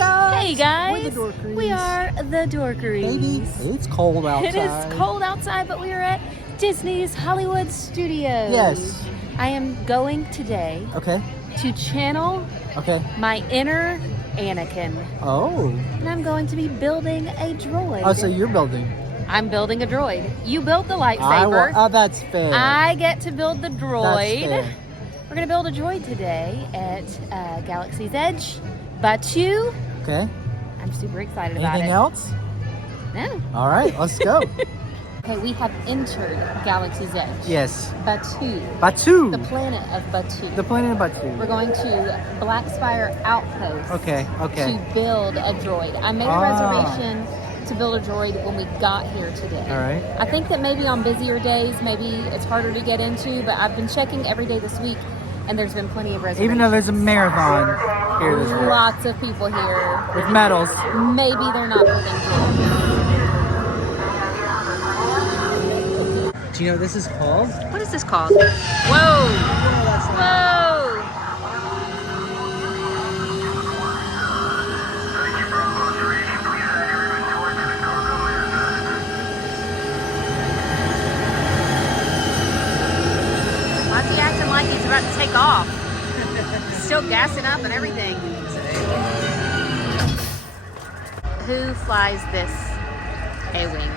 guys! Hey guys! We're the Dorkeries. We are the Dorkeries. Baby, it's cold outside. It is cold outside, but we are at Disney's Hollywood Studios. Yes. I am going today Okay. to channel my inner Anakin. Oh. And I'm going to be building a droid. Oh, so you're building. I'm building a droid. You built the lightsaber. Oh, that's fair. I get to build the droid. That's fair. We're going to build a droid today at Galaxy's Edge, Batuu. Okay. I'm super excited about it. Anything else? No. All right, let's go. Okay, we have entered Galaxy's Edge. Yes. Batuu. Batuu. The planet of Batuu. The planet of Batuu. We're going to Black Spire Outpost. Okay. To build a droid. I made a reservation to build a droid when we got here today. All right. I think that maybe on busier days, maybe it's harder to get into, but I've been checking every day this week, and there's been plenty of reservations. Even though there's a marathon here this week. Lots of people here. With medals. Maybe they're not building droids. Do you know what this is called? What is this called? Whoa! Whoa! Why is he acting like he's about to take off? Still gassing up and everything. Who flies this A-Wing?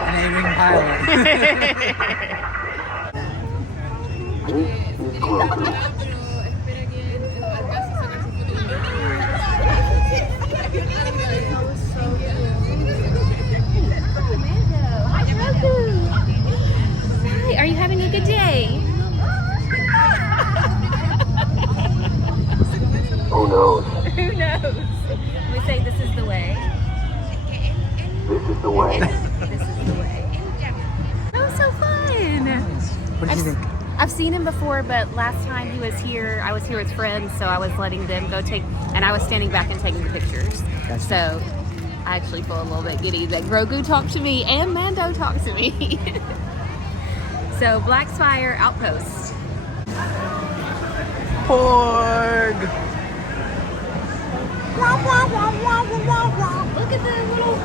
An A-Wing pilot. Hi, are you having a good day? Who knows? Who knows? We say this is the way. This is the way. This is the way. That was so fun. What did you think? I've seen him before, but last time he was here, I was here with friends, so I was letting them go take, and I was standing back and taking the pictures. Gotcha. So I actually feel a little bit giddy that Grogu talked to me and Mando talked to me. So Black Spire Outpost. Porg. Look at the little...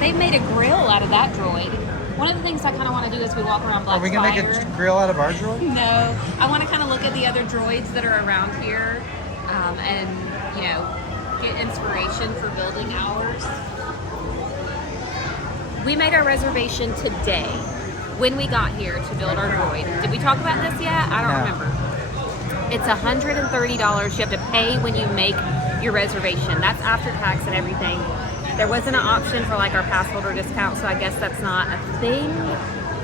They made a grill out of that droid. One of the things I kind of want to do as we walk around Black Spire... Are we going to make a grill out of our droid? No. I want to kind of look at the other droids that are around here and, you know, get inspiration for building ours. We made our reservation today when we got here to build our droid. Did we talk about this yet? I don't remember. It's $130 you have to pay when you make your reservation. That's after tax and everything. There wasn't an option for like our pass holder discount, so I guess that's not a thing.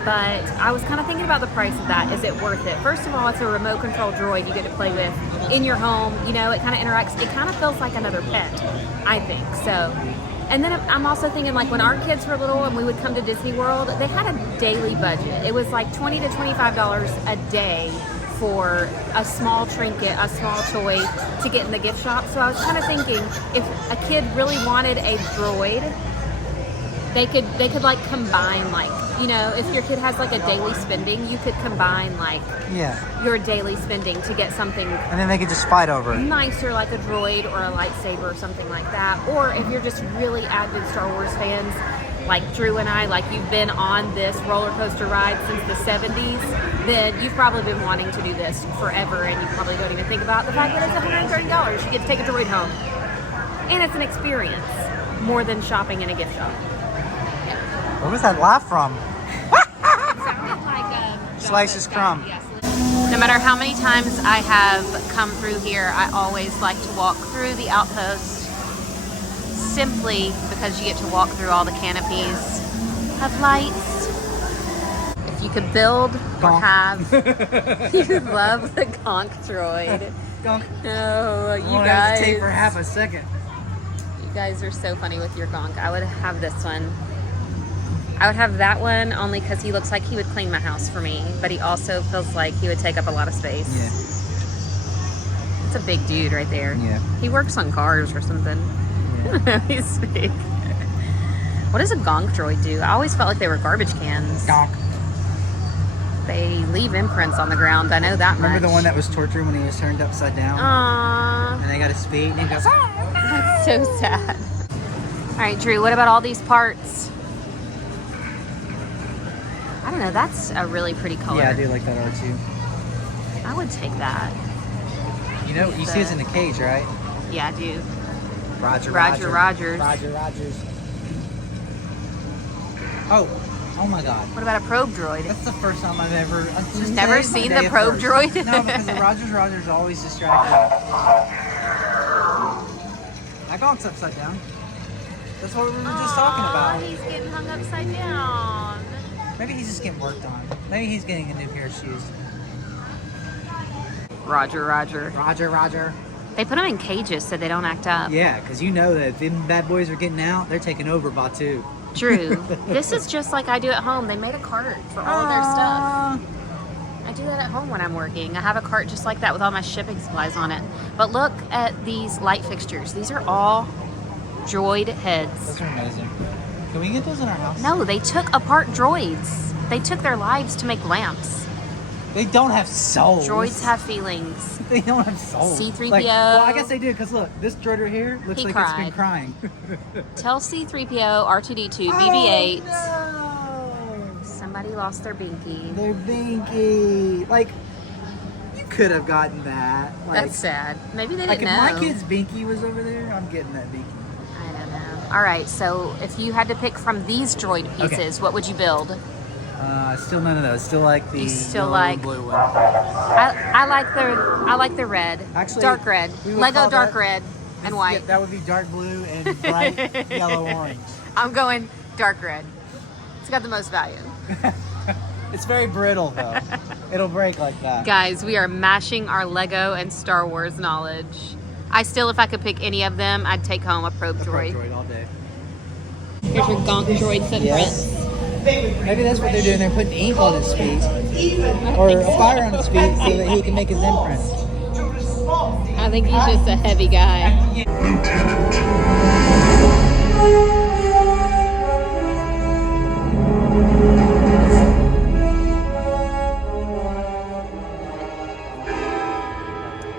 But I was kind of thinking about the price of that. Is it worth it? First of all, it's a remote control droid you get to play with in your home. You know, it kind of interacts. It kind of feels like another pet, I think. So, and then I'm also thinking like when our kids were little and we would come to Disney World, they had a daily budget. It was like $20 to $25 a day for a small trinket, a small toy to get in the gift shop. So I was kind of thinking if a kid really wanted a droid, they could like combine, like, you know, if your kid has like a daily spending, you could combine like your daily spending to get something And then they could just fight over it. nicer, like a droid or a lightsaber or something like that. Or if you're just really avid Star Wars fans like Drew and I, like you've been on this roller coaster ride since the 70s, then you've probably been wanting to do this forever, and you probably don't even think about the fact that it's $130. You get to take a droid home. And it's an experience more than shopping in a gift shop. Where was that laugh from? It sounded like Slice's crumb. Yes. No matter how many times I have come through here, I always like to walk through the outpost simply because you get to walk through all the canopies of lights. If you could build or have, you love the Gonk droid. Gonk. No, you Won't guys. hesitate for half a second. You guys are so funny with your Gonk. I would have this one. I would have that one only because he looks like he would clean my house for me, but he also feels like he would take up a lot of space. Yeah. It's a big dude right there. Yeah. He works on cars or something. Yeah. He's big. What does a Gonk droid do? I always felt like they were garbage cans. Gonk. They leave imprints on the ground. I know that Remember much. the one that was tortured when he was turned upside down? Aww. And they got his feet and he goes, That's So sad. All right, Drew, what about all these parts? I don't know, that's a really pretty color. Yeah, I do like that R2. I would take that. You know, you see us in the cage, right? Yeah, I do. Roger Rogers. Rogers. Oh my God. What about a probe droid? That's the first time I've ever... You've never seen the probe droid? No, because the Rogers always distracted. My gong's upside down. That's what we were just talking about. He's getting hung upside down. Maybe he's just getting worked on. Maybe he's getting a new pair of shoes. Roger. Roger. They put them in cages so they don't act up. Yeah, because you know that if them bad boys are getting out, they're taking over Batuu. Drew, this is just like I do at home. They made a cart for all of their stuff. I do that at home when I'm working. I have a cart just like that with all my shipping supplies on it. But look at these light fixtures. These are all droid heads. Those are amazing. Can we get those in our house? No, they took apart droids. They took their lives to make lamps. They don't have souls. Droids have feelings. They don't have souls. C-3PO. Well, I guess they do, because look, this droid right here looks He like cried. it's been crying. Tell C-3PO, R2-D2, BB-8. Oh, no. Somebody lost their binky. They're binky. Like, you could have gotten that. Like, That's sad. Maybe they like didn't if know. my kid's binky was over there, I'm getting that binky. I don't know. All right, so if you had to pick from these droid pieces, what would you build? Still none of those. Still like the You still yellow like- and blue one. I like the red. Actually, dark red. we would Lego call dark that- red and white. Yeah, that would be dark blue and bright yellow orange. I'm going dark red. It's got the most value. It's very brittle though. It'll break like that. Guys, we are mashing our Lego and Star Wars knowledge. If I could pick any of them, I'd take home a probe droid. Droid all day. Here's your gonk droid footprints. Maybe that's what they're doing. They're putting ink on his feet, or a fire on his feet, so that he can make his imprint. I think he's just a heavy guy. Lieutenant.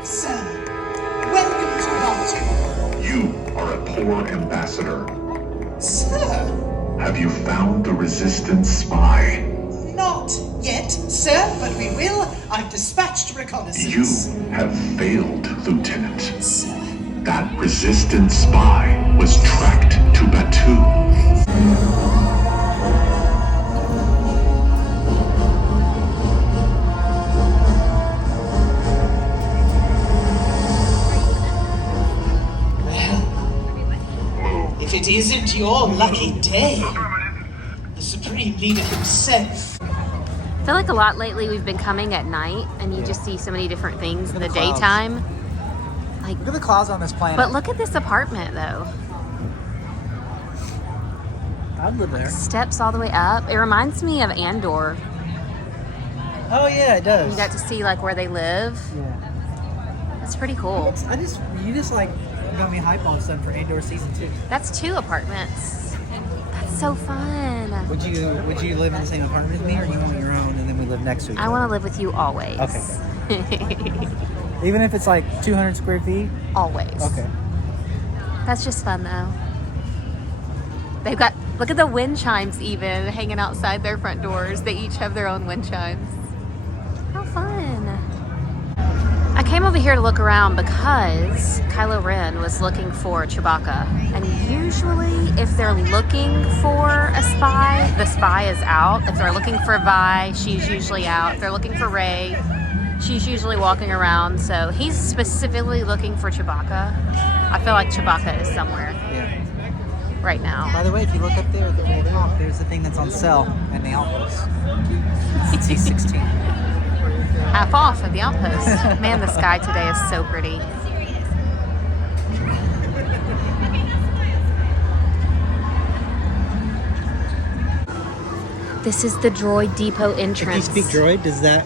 Sir, welcome to Batuu. You are a poor ambassador. Sir, Have you found the resistance spy? not yet, sir, but we will. I've dispatched You reconnaissance. have failed, Lieutenant. Sir, That resistance spy was tracked to Batuu. if it isn't your lucky day, the Supreme Leader himself. I feel like a lot lately we've been coming at night and you just see so many different things in Look the at the clouds. daytime. Look at the clouds on this planet. But look at this apartment though. I'd live there. Steps all the way up. It reminds me of Andor. Oh yeah, it does. You got to see like where they live. Yeah. That's pretty cool. You just like got me hype all of a sudden for Andor season 2. That's 2 apartments. That's so fun. Would you live in the same apartment as me, or you want your own and then we live next to each I other? want to live with you always. Okay. Even if it's like 200 square feet? Always. Okay. That's just fun though. They've got, look at the wind chimes even hanging outside their front doors. They each have their own wind chimes. How fun. I came over here to look around because Kylo Ren was looking for Chewbacca. And usually if they're looking for a spy, the spy is out. If they're looking for Vi, she's usually out. If they're looking for Rey, she's usually walking around. So he's specifically looking for Chewbacca. I feel like Chewbacca is somewhere Yeah. right now. By the way, if you look up there at the very top, there's the thing that's on sale in the Outpost. It's T16. Half off at the Outpost. Man, the sky today is so pretty. This is the Droid Depot If you entrance. speak droid,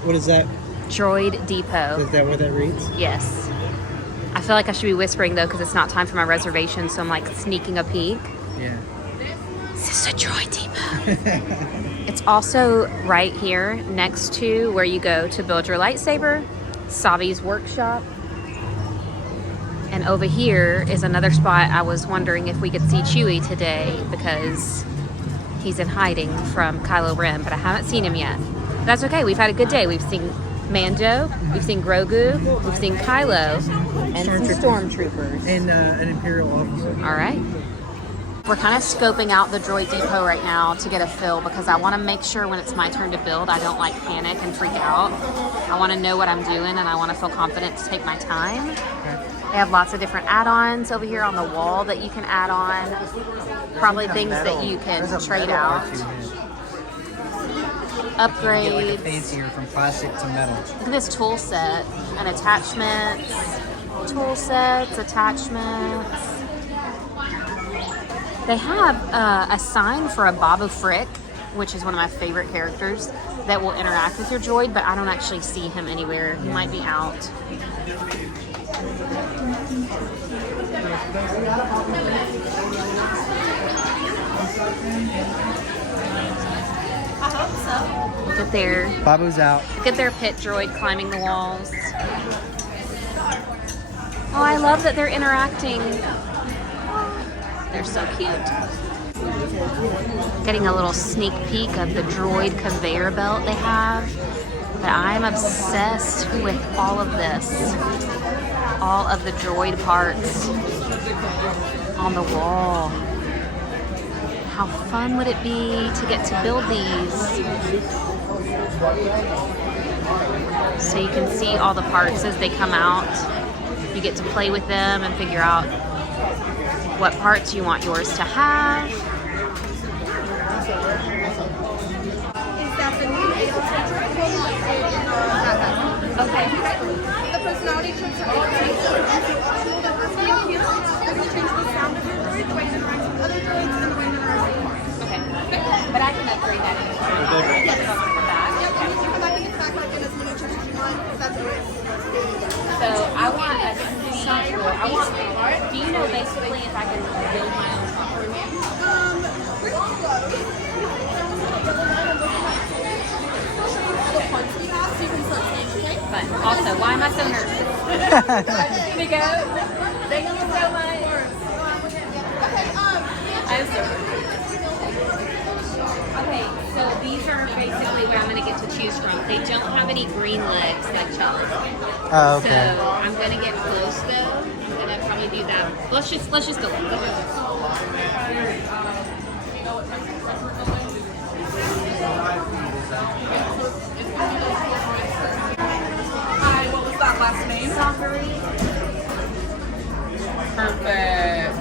what is that? Droid Depot. Is that what that reads? Yes. I feel like I should be whispering though because it's not time for my reservation, so I'm like sneaking a peek. Yeah. This is the Droid Depot. It's also right here next to where you go to build your lightsaber, Savi's workshop. And And over here is another spot I was wondering if we could see Chewie today because he's in hiding from Kylo Ren, but I haven't seen him yet. That's okay. We've had a good day. We've seen Mando, we've seen Grogu, we've seen Kylo, and some stormtroopers. And an Imperial officer. All right. We're kind of scoping out the droid depot right now to get a feel because I want to make sure when it's my turn to build, I don't like panic and freak out. I want to know what I'm doing and I want to feel confident to take my time. Okay. They have lots of different add-ons over here on the wall that you can add on. Probably things that you can trade out. Upgrades. Get like a fancier from plastic to metal. Look at this tool set and attachments. Tool sets, attachments. They have a sign for a Babu Frick, which is one of my favorite characters, that will interact with your droid, but I don't actually see him anywhere. He might be out. I hope so. Look at their Babu's out. Look at their pit droid climbing the walls. Oh, I love that they're interacting. They're so cute. Getting a little sneak peek of the droid conveyor belt they have. But I'm obsessed with all of this. All of the droid parts on the wall. How fun would it be to get to build these? So you can see all the parts as they come out. You get to play with them and figure out what parts you want yours to have. Is that the new AOT droid? Okay. The personality traits are okay. So if you upload the personality traits, they're going to change the sound of your droid, the way it interacts with other droids, and the way it interacts with parts. Okay. But I can upgrade that anytime. Yes. From that. Yep, and you can come back in this back like in as many trips as you want. That's it. So I want a seashore. Do you know basically if I can build my own chopper? Pretty close. All the parts we have, so you can start saying, okay? But also, why am I so nervous? Because thank you so much. Okay, I'm so Okay, so these are basically what I'm going to get to choose from. They don't have any green legs like Charlie. Oh, okay. So I'm going to get close though. I'm going to probably do that. Let's just go. Hi, what was that last name? Perfect.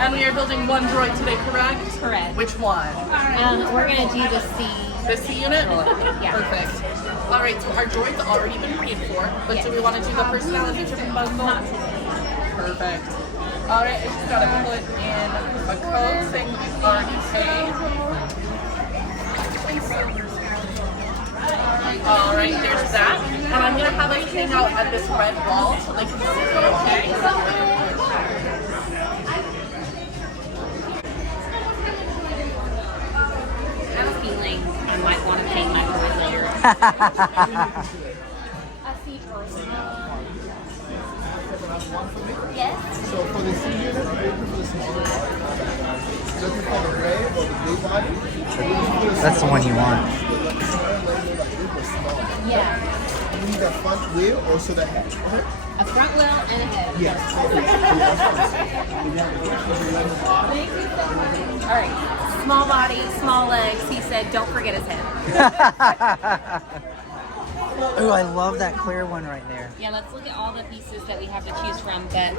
And we are building one droid today, correct? Correct. Which one? We're going to do the C. The C unit? Yeah. Perfect. All right, so our droid's already been paid for, but Yes. do we want to do the personality trim bundle? Not today. Perfect. All right, I just got to put in a code saying we've already paid. All right, there's that. And I'm going to have us hang out at this red wall so they can see it, okay? I have a feeling I might want to paint my droid later. A C droid. Yes. So for the C unit, we're looking for the smaller one. Looking for the gray or the blue body. That's the one you want. Yeah. You need the front wheel, also the head. A front wheel and a head. Yes. All right. Small body, small legs. He said, don't forget his head. Ooh, I love that clear one right there. Yeah, let's look at all the pieces that we have to choose from. But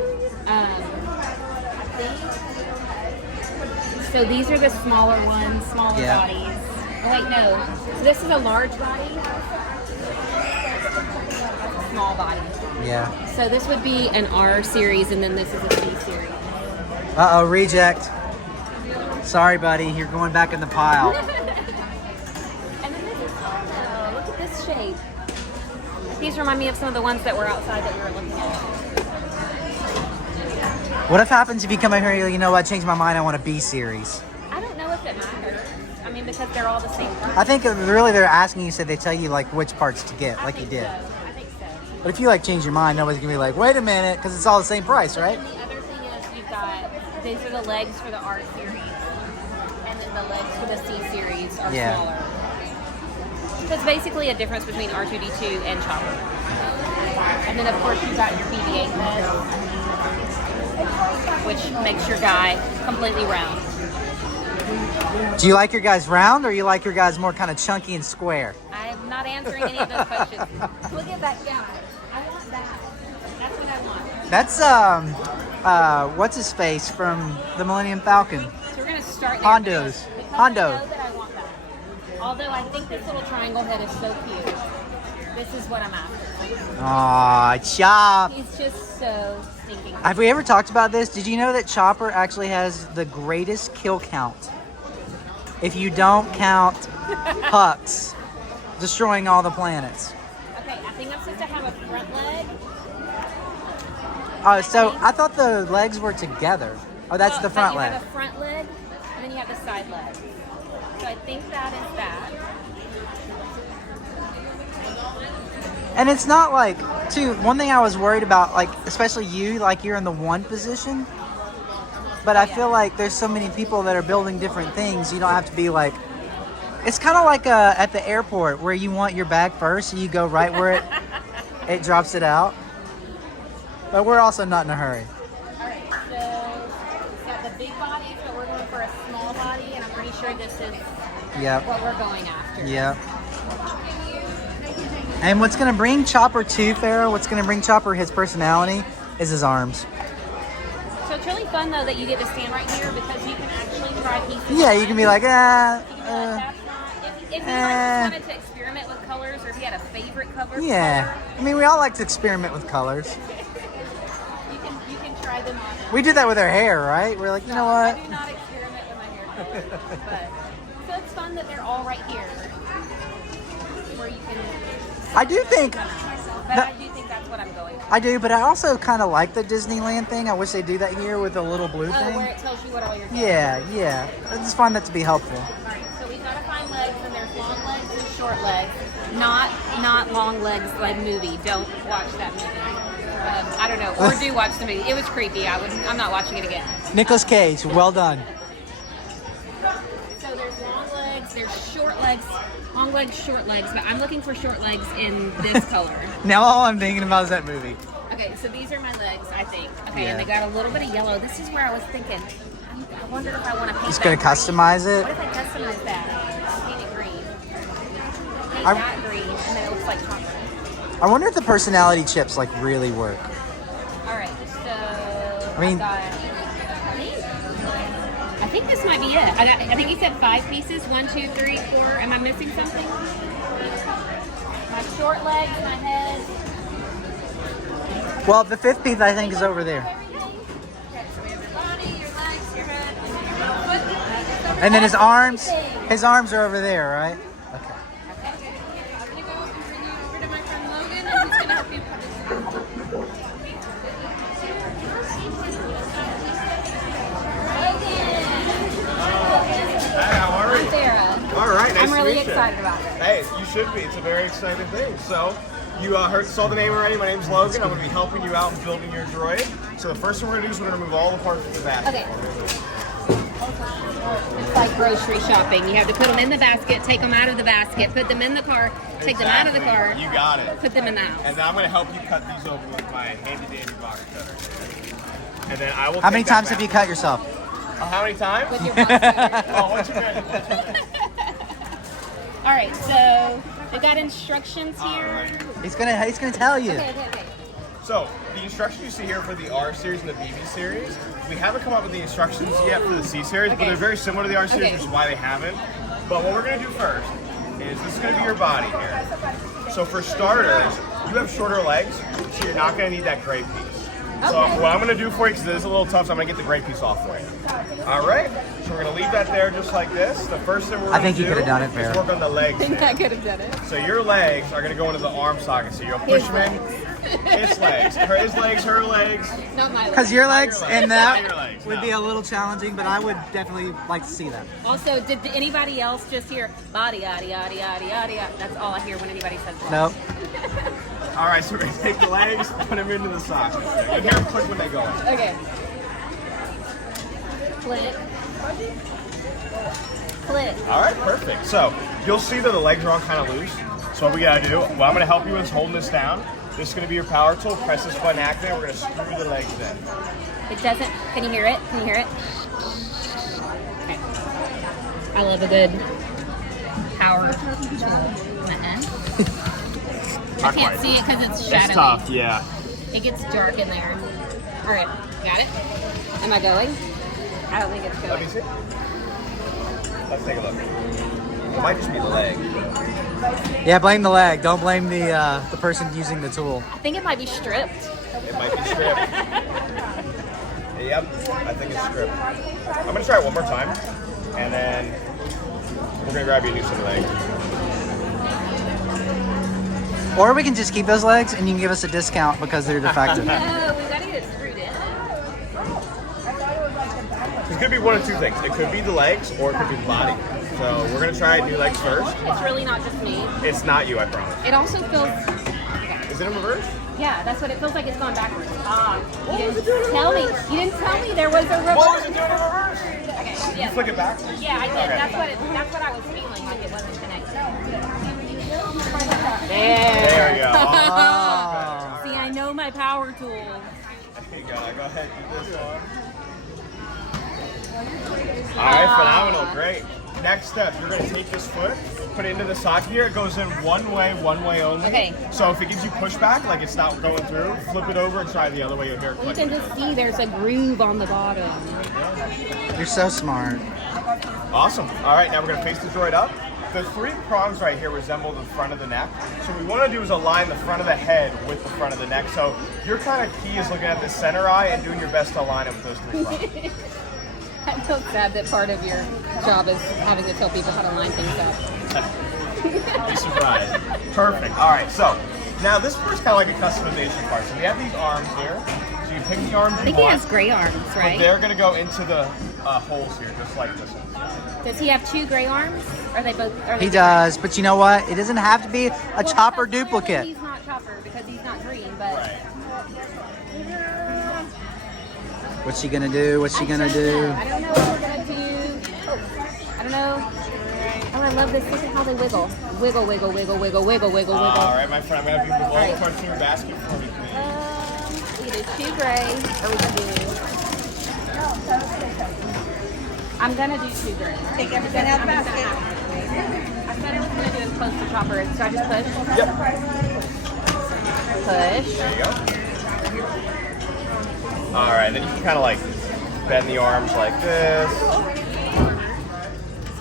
so these are the smaller ones, smaller Yeah. bodies. Oh wait, no. So this is a large body. Small body. Yeah. So this would be an R series, and then this is a C series. Uh-oh, reject. Sorry, buddy. You're going back in the pile. And then this is oh, look at this shape. These remind me of some of the ones that were outside that we were looking at. What if happens if you come in here and you go, you know what, change my mind, I want a B series? I don't know if it matters. I mean, because they're all the same. I think really they're asking you so they tell you like which parts to get, like you did. So. I think so. But if you like change your mind, nobody's gonna be like, wait a minute, because it's all the same price, right? And the other thing is you've got, these are the legs for the R series. And then the legs for the C series are smaller. So it's basically a difference between R2-D2 and Chopper. And then of course you've got your BB-8 head, which makes your guy completely round. Do you like your guys round, or you like your guys more kind of chunky and square? I'm not answering any of those questions. Look at that guy. I want that. That's what I want. That's what's his face from the Millennium Falcon? So we're gonna start there. Hondo's. because Hondo. I know that I want that. Although I think this little triangle head is so cute. This is what I'm after. Aw, Chop. He's just so stinking cute. Have we ever talked about this? Did you know that Chopper actually has the greatest kill count? If you don't count Hux destroying all the planets. Okay, I think I'm supposed to have a front leg. So I thought the legs were together. Oh, that's the front You leg. have a front leg, and then you have the side leg. So I think that is that. And it's not like, too, one thing I was worried about, like, especially you, like you're in the one position. But I feel like there's so many people that are building different things. You don't have to be like, it's kind of like at the airport where you want your bag first, so you go right where it drops it out. But we're also not in a hurry. All right, so we've got the big body, but we're going for a small body, and I'm pretty sure this is what we're going after. Yep. And what's going to bring Chopper to Pharaoh, what's going to bring Chopper his personality, is his arms. So it's really fun, though, that you get to stand right here because you can actually try pieces. Yeah, you can be like, You can be like, that's not. If you wanted to experiment with colors, or if you had a favorite color. yeah. I mean, we all like to experiment with colors. You can try them on. We do that with our hair, right? We're like, you know what? I do not experiment with my hair color, but so it's fun that they're all right here, where you can. I do think. But I do think that's what I'm going for. I do, but I also kind of like the Disneyland thing. I wish they do that here with the little blue Oh, where thing. it tells you what all you're getting. Yeah. I just find that to be helpful. All right, so we've got to find legs, and there's long legs and short legs. Not long legs like movie. Don't watch that movie. I don't know, or do watch the movie. It was creepy. I'm not watching it again. Nicolas Cage, well done. So there's long legs, there's short legs, long legs, short legs, but I'm looking for short legs in this color. Now all I'm thinking about is that movie. Okay, so these are my legs, I think. Okay, Yeah. and they got a little bit of yellow. This is where I was thinking. I wondered if I want to paint Just that gonna customize it. What if I customize that? Paint it green. Paint I- that green, and then it looks like chocolate. I wonder if the personality chips like really work. All right, so mean- I think this might be it. I think you said 5 pieces. 1, 2, 3, 4. Am I missing something? My short legs, my head. Well, the 5th piece I think is over there. Okay, so we have your body, your legs, your head, and your foot. And then his arms. His arms are over there, right? Okay. I'm gonna go and bring you over to my friend Logan, and he's gonna help you put this Hi, how are I'm you? Sarah. All right, nice I'm to really meet you. excited about it. Hey, you should be. It's a very exciting thing. So, you saw the name already. My name's Logan. I'm going to be helping you out in building your droid. So the first thing we're going to do is we're going to remove all the parts from the basket. Okay. It's like grocery shopping. You have to put them in the basket, take them out of the basket, put them in the car, take them out of the car, You got it. put them in the house. And then I'm going to help you cut these open with my handy-dandy box cutter. And then I will. How many times have you cut yourself? How many times? With your box cutter. Oh, once you're ready. All right, so we got instructions here. He's gonna tell you. Okay. So, the instructions you see here for the R series and the BB series, we haven't come up with the instructions yet for the C series, but Okay. they're very similar to the R series, Okay. which is why they haven't. But what we're going to do first is this is going to be your body here. So for starters, you have shorter legs, so you're not going to need that gray piece. So Okay. what I'm going to do for you, because it is a little tough, so I'm going to get the gray piece off for you. All right, so we're going to leave that there just like this. The first thing we're I going think to you do could have done it, is Vera. work on the legs. I think there. I could have done it. So your legs are going to go into the arm socket. So you'll push them in. His legs. His legs, her legs. Not my Because legs. your legs Not your legs. and Not that your legs, would no. be a little challenging, but I would definitely like to see that. Also, did anybody else just hear body, yada, yada, yada, yada, yada? That's all I hear when anybody says legs. Nope. All right, so we're gonna take the legs, put them into the socket. You hear them click when they go in. Okay. Click. Click. All right, perfect. So you'll see that the legs are all kind of loose. So what we gotta do, what I'm gonna help you with is holding this down. This is gonna be your power tool. Press this button, activate. We're gonna screw the legs in. It doesn't. Can you hear it? Can you hear it? Okay. I love a good power. I can't see it because it's shadowy. It's tough, yeah. It gets dark in there. All right, got it? Am I going? I don't think it's Let going. me see. Let's take a look. It might just be the leg. Yeah, blame the leg. Don't blame the person using the tool. I think it might be stripped. It might be stripped. Yep, I think it's stripped. I'm gonna try it one more time, and then we're gonna grab you a new set of legs. Or we can just keep those legs and you can give us a discount because they're defective. No, we gotta get it screwed in. It could be one of two things. It could be the legs, or it could be the body. So we're gonna try new legs first. It's really not just me. It's not you, I promise. It also feels. Is it in reverse? Yeah, that's what it feels like. It's going backwards. You didn't tell me. You didn't tell me there was a reverse. What was it doing in reverse? Okay. You Yeah. flick it back? Yeah, I did. Okay. That's what I was feeling like. It wasn't connected. There we go. Oh, See, I know my power tools. there you go. Go ahead, do this one. All right, phenomenal, great. Next step, you're gonna take this foot, put it into the socket here. It goes in one way only. Okay. So if it gives you pushback, like it's not going through, flip it over and try the other way. You'll hear it You click. can just see there's a groove on the bottom. You're so smart. Awesome. All right, now we're gonna face the droid up. The three prongs right here resemble the front of the neck. So what we want to do is align the front of the head with the front of the neck. So your kind of key is looking at the center eye and doing your best to align it with those three prongs. I feel sad that part of your job is having to tell people how to line things up. Be surprised. Perfect. All right, so now this part's kind of like a customization part. So we have these arms here. So you pick the arms I you think he want, has gray arms, but right? they're going to go into the holes here, just like this one. Does he have two gray arms? Are they both? Are they He does, but you know what? It doesn't have to be a Well, chopper clearly duplicate. He's not chopper because he's not green, but. Right. What's she gonna do? What's she gonna do? I don't know what we're gonna do. Oh, I don't know. Oh, I love this. Look at how they wiggle. Wiggle, wiggle, wiggle, wiggle, wiggle, wiggle, wiggle. All right, my friend, I'm going to have you move all Right. the parts in your basket for me, please. We can do two gray, or we can do. I'm gonna do two gray. Take everything out of the basket. I said I was gonna do it close to chopper. So I just push. Yep. Push. There you go. All right, then you can kind of like bend the arms like this.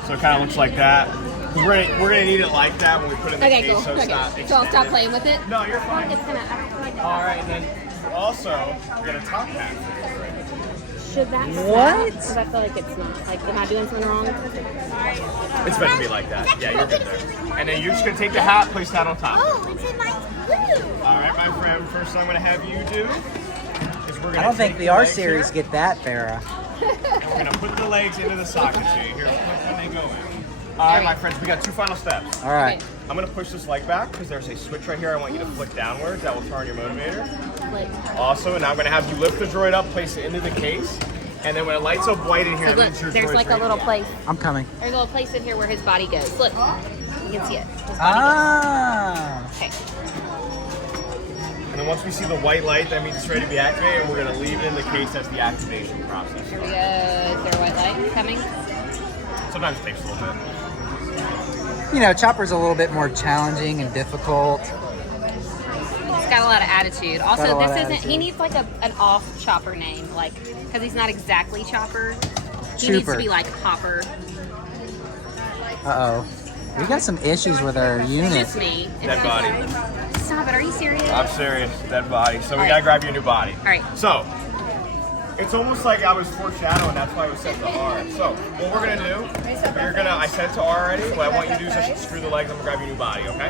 So it kind of looks like that. We're gonna need it like that when we put it in the Okay, case, cool. so it's Okay. not So I'll extended. stop playing with it. No, you're fine. It's gonna. I don't feel like it. All right, and then also we're gonna top hat. Should that What? Because I feel like it's not. Like, am I doing something wrong? It's meant to be like that. Yeah, you're good there. And then you're just gonna take the hat, place that on top. Oh, it's in my blue. All right, my friend. First thing I'm gonna have you do is we're gonna. I don't think take the R legs series here, get that, Farrah. and we're gonna put the legs into the socket. So you hear them click when they go in. All right, my friends. We got two final steps. All right. I'm gonna push this leg back because there's a switch right here. I want you to flick downwards. That will turn your motivator. Like, Also, and now I'm gonna have you lift the droid up, place it into the case, and then when it lights up white in here, so that look, means your there's droid's like a ready. little place. I'm coming. There's a little place in here where his body goes. Look, you can see it. His body Ah. goes. Okay. And then once we see the white light, that means it's ready to be activated, and we're gonna leave it in the case as the activation process. Here we go. Is there a white light coming? Sometimes it takes a little bit. You know, Chopper's a little bit more challenging and difficult. He's got a lot of attitude. Got a Also, lot this of isn't. He attitude. needs like an off Chopper name, like because he's not exactly Chopper. He needs Trooper. to be like Hopper. Uh-oh. We got some issues with our It's unit. just me. It's Dead not- body. Stop it. Are you serious? I'm serious, dead body. So we All gotta right. grab you a new body. All right. So, it's almost like I was foreshadowing, that's why I was set to R. So, what we're gonna do, I set it to R already. What I want you to do is just screw the legs, I'm gonna grab you a new body, okay?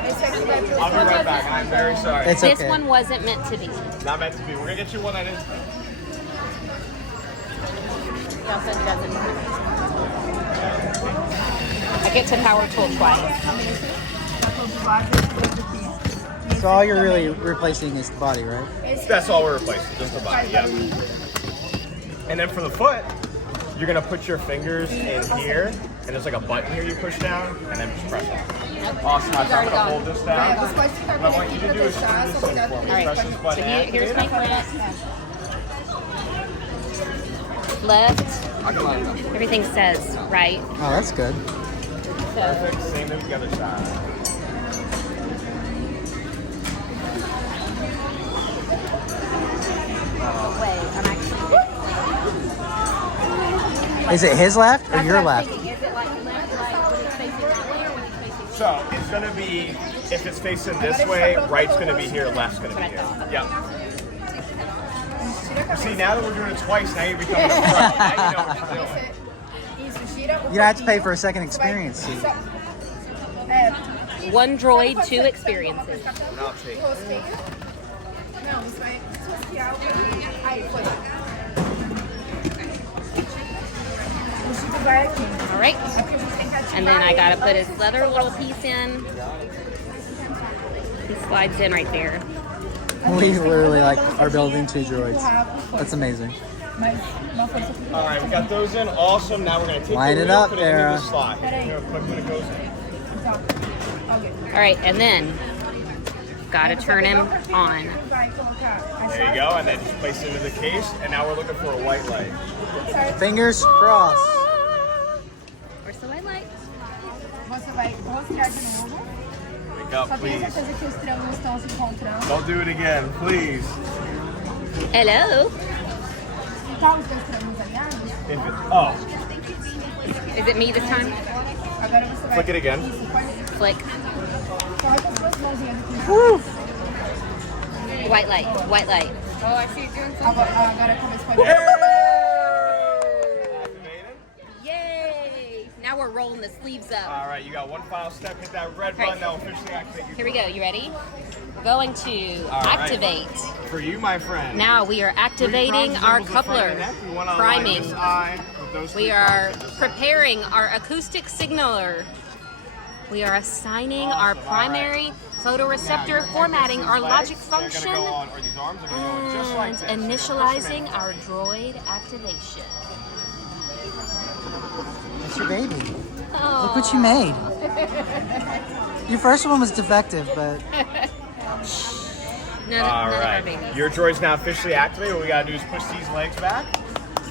I'll be right back, I'm very sorry. It's This okay. one wasn't meant to be. Not meant to be. We're gonna get you one that is. He also doesn't. I get to power tool twice. So all you're really replacing is the body, right? That's all we're replacing, just the body, yeah. And then for the foot, you're gonna put your fingers in here, and there's like a button here you push down, and then just press it. Awesome, I'm gonna hold this down. What I want you to do is screw this in for me. All right, Press this so button. here's my foot. Left. Everything says right. Oh, that's good. Perfect, same thing with the other side. Wait, I'm actually. Is it his left or your left? Is it like left, like when it's facing that way, or when it's facing? So it's gonna be, if it's facing this way, right's gonna be here, left's gonna be here. Yep. See, now that we're doing it twice, now you're becoming a pro. Now you know what you're doing. You don't have to pay for a second experience. See? One droid, two experiences. And I'll take it. Não, isso vai social. Aí, foi. O Chico vai aqui. All right. É porque a gente tem que ativar And then I gotta ele. put his other little piece in. He slides in right there. We literally like are building two droids. That's amazing. Mas uma força. All right, we got those in. Awesome. Now we're gonna take Line the it wheel, up, put it into Tara. the slot. You know, quick when it goes in. All right, and then gotta turn him on. Vai colocar a There you go, and then just place it into the case. And now we're looking for a white light. Fingers crossed. Where's the white light? Você vai rosquear de novo. Wake up, Só tenha please. certeza que os triângulos estão se encontrando. Don't do it again, please. Hello. Tá os dois triângulos alinhados? If it, oh, Is it me this time? Agora você vai. flick it again. Isso, pode. Flick. Coloca as duas mãozinhas aqui. White light. White light. Agora começa com a Activated. Yay! Now we're rolling the sleeves up. All right, you got one final step. Hit that red Right. button. That will officially activate your Here we go. You ready? We're going to All right. activate. For you, my friend. Now we are activating our coupler. Priming. We are preparing our acoustic signaler. We are assigning our primary photoreceptor, formatting our logic function, and initializing our droid activation. That's your baby. Oh. Look what you made. Your first one was defective, but None All of our right, babies. your droid's now officially activated. What we gotta do is push these legs back,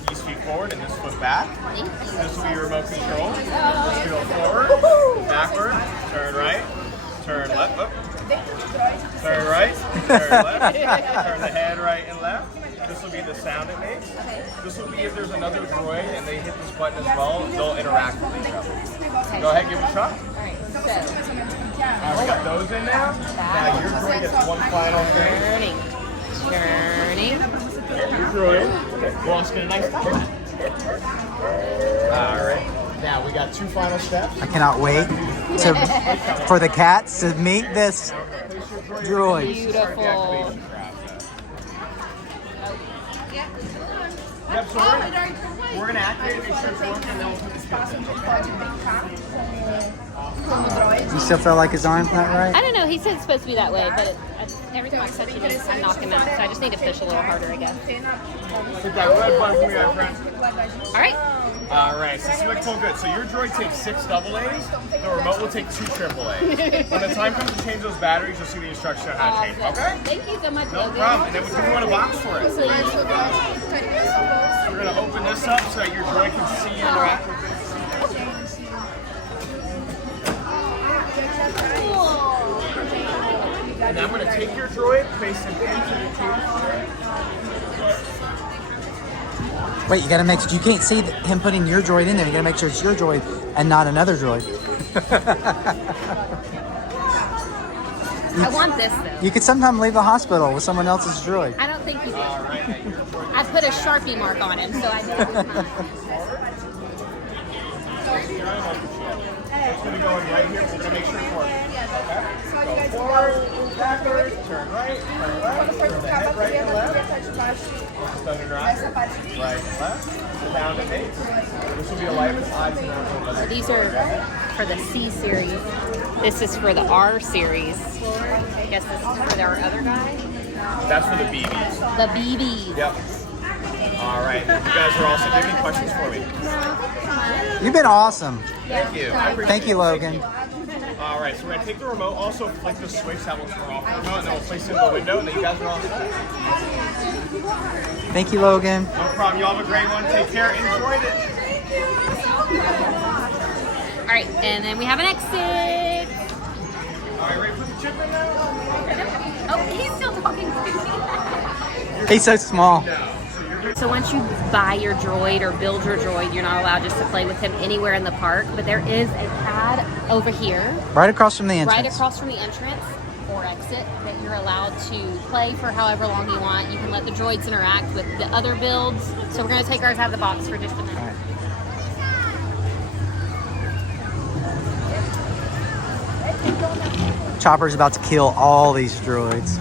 these feet forward, and this foot back. Thank you. This will be your remote control. Just go forward, backward, turn right, turn left, up, turn right, turn left, turn the head right and left. This will be the sound it makes. This will be if there's another droid and they hit this button as well, they'll interact with each other. Go ahead, give it a shot. All right, we got those in now. Now your droid gets one final thing. Turning. Turning. Your droid. Boss, get a nice touch. All right. Now we got two final steps. I cannot wait for the cats to meet this droid. Beautiful. Yep, so we're gonna activate it, make sure it's working, and then we'll put the espaço onde ele pode brincar com o droid. You still feel like his arm's not right? I don't know. He said it's supposed to be that way, but every time I touch it, I knock him out. So I just need to push a little harder, I guess. hit that red button for me, my friend. All right. All right, so this is looking so good. So your droid takes 6 AA's, the remote will take 2 AA's. When the time comes to change those batteries, you'll see the instructions on how to change them, okay? Thank you so much, No Logan. problem, and then we can put a box for it. Please. We're gonna open this up so that your droid can see and interact with it. And now I'm gonna take your droid, place him into the tube. Wait, you gotta make sure you can't see him putting your droid in there. You gotta make sure it's your droid and not another droid. I want this, though. You could sometimes leave the hospital with someone else's droid. I don't think you did. All right, I put a Sharpie mark on him, so I know it's mine. it's gonna go in right here. We're gonna make sure it's working. Okay? Go forward, backward, turn right, turn left, turn the head right and left. Just under drive. Right and left. Down and 8. This will be a light with eyes and eyes. So these are for the C series. This is for the R series. I guess this is for our other guy. That's for the BBs. The BBs. Yep. All right. You guys are all set. Do you have any questions for me? You've been awesome. Thank you. I appreciate Thank you, it. Logan. All right. So we're gonna take the remote. Also, flick the switch that will turn off the remote, and then we'll place it in the window, and then you guys are all set. Thank you, Logan. No problem. Y'all have a great one. Take care. Enjoyed it. All right, and then we have an exit. All right. Ready to put the chip in now? Oh, he's still talking to me. He's so small. So once you buy your droid or build your droid, you're not allowed just to play with him anywhere in the park, but there is a pad over here, Right across from the entrance. right across from the entrance or exit, that you're allowed to play for however long you want. You can let the droids interact with the other builds. So we're gonna take ours out of the box for just a minute. All right. Chopper's about to kill all these droids.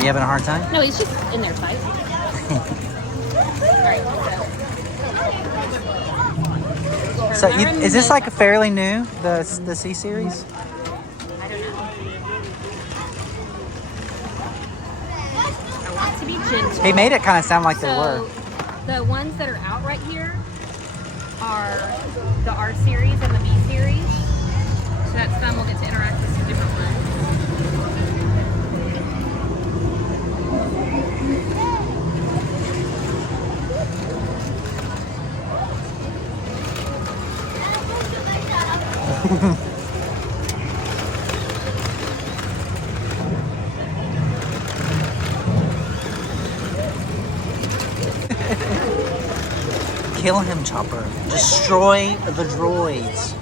You having a hard time? No, he's just in there tight. All right, So is this like a fairly new, the C series? I don't know. I want to be gentle. He made it kind of sound like they So, were. the ones that are out right here are the R series and the B series. So that's fun. We'll get to interact with some different ones. Kill him, Chopper. Destroy the droids.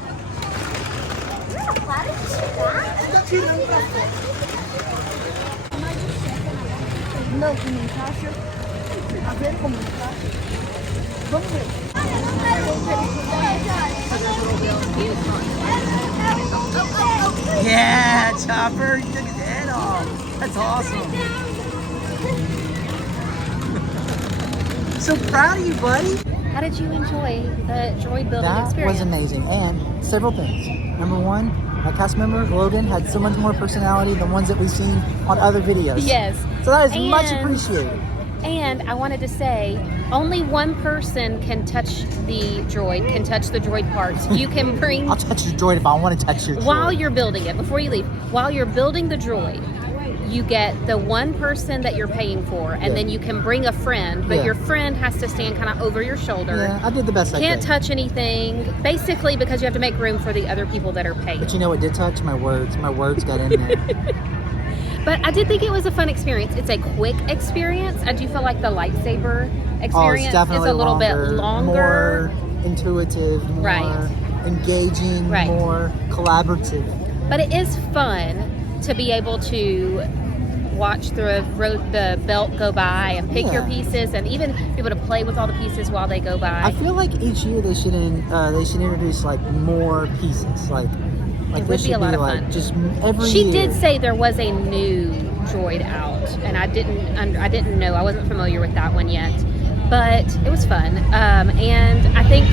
Yeah, Chopper, you took his head off. That's awesome. So proud of you, buddy. How did you enjoy the droid building That experience? was amazing, and several things. Number one, my cast member Logan had so much more personality than ones that we've seen on other videos. Yes. So that is much And- appreciated. And I wanted to say, only one person can touch the droid parts. You can bring, I'll touch your droid if I want to touch your droid. while you're building it, before you leave, while you're building the droid, you get the one person that you're paying for, and Yeah. then you can bring a friend, but Yeah. your friend has to stand kind of over your shoulder. Yeah, I did the best I Can't could. touch anything, basically because you have to make room for the other people that are paying. But you know what did touch? My words. My words got in there. But I did think it was a fun experience. It's a quick experience. I do feel like the lightsaber Oh, experience it's definitely is a little bit longer. more intuitive, more Right. engaging, Right. more collaborative. But it is fun to be able to watch the belt go by and pick your Yeah. pieces, and even be able to play with all the pieces while they go by. I feel like each year they should introduce like more pieces. Like It there would be should a lot of like, fun. Just every She year. did say there was a new droid out, and I didn't know. I wasn't familiar with that one yet, but it was fun. And I think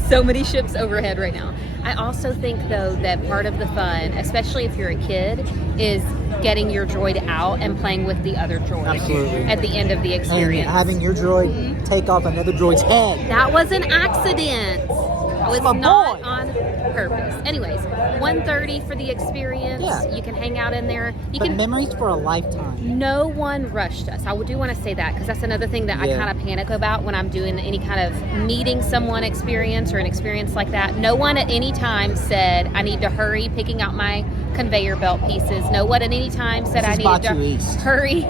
so many ships overhead right now. I also think though that part of the fun, especially if you're a kid, is getting your droid out and playing with the other droid Absolutely. at the end of the And experience. having your droid take off another droid's head. That was an accident. It was my not boy. on purpose. Anyways, 1:30 for the experience. Yeah. You can hang out in there. You But can. memories for a lifetime. No one rushed us. I do want to say that because that's another thing that I Yeah. kind of panic about when I'm doing any kind of meeting someone experience or an experience like that. No one at any time said I need to hurry picking out my conveyor belt pieces. No one at any time said This I is needed to Batuu East. hurry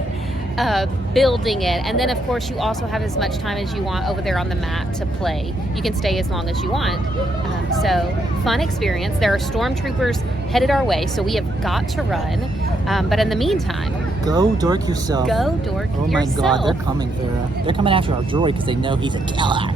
building it. And then of course you also have as much time as you want over there on the mat to play. You can stay as long as you want. So fun experience. There are stormtroopers headed our way, so we have got to run. But in the meantime, Go dork yourself. Go dork Oh my yourself. god, they're coming, Farrah. They're coming after our droid because they know he's a killer.